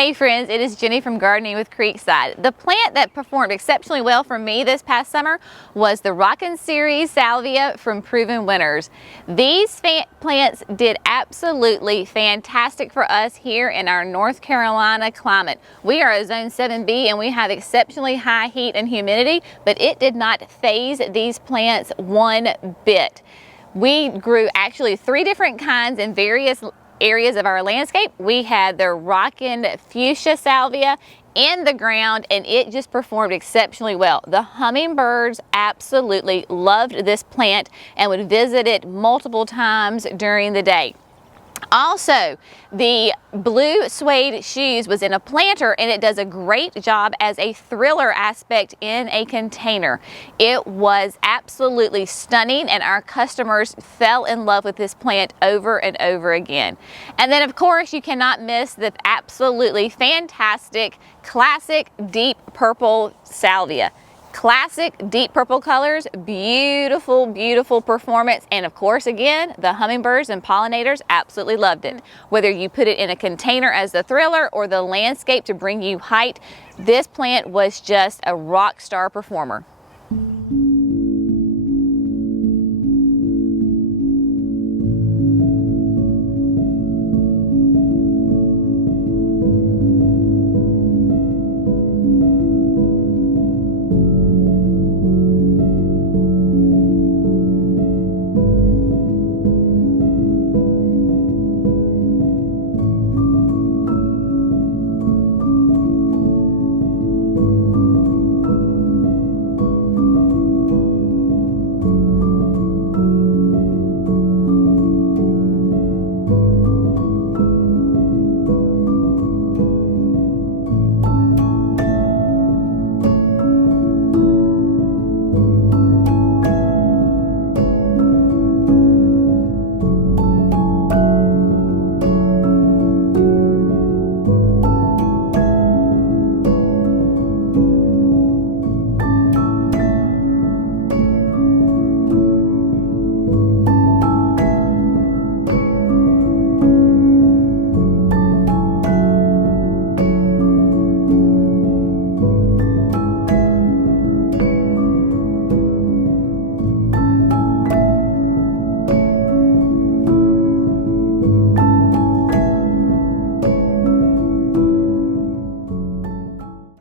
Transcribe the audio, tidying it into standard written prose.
Hey friends, it is Jenny from Gardening with Creekside. The plant that performed exceptionally well for me this past summer was the Rockin Salvia from Proven Winners. These plants did absolutely fantastic for us here in our North Carolina climate. We are a Zone 7B and we have exceptionally high heat and humidity, but it did not phase these plants one bit. We grew actually 3 different kinds in various areas of our landscape. We had the Rockin Fuchsia Salvia in the ground and it just performed exceptionally well. The hummingbirds absolutely loved this plant and would visit it multiple times during the day. Also, the blue suede shoes was in a planter and it does a great job as a thriller aspect in a container. It was absolutely stunning and our customers fell in love with this plant over and over again. And then of course you cannot miss the absolutely fantastic classic deep purple salvia. Classic deep purple colors, beautiful, beautiful performance, and of course again the hummingbirds and pollinators absolutely loved it. Whether you put it in a container as the thriller or the landscape to bring you height, this plant was just a rock star performer.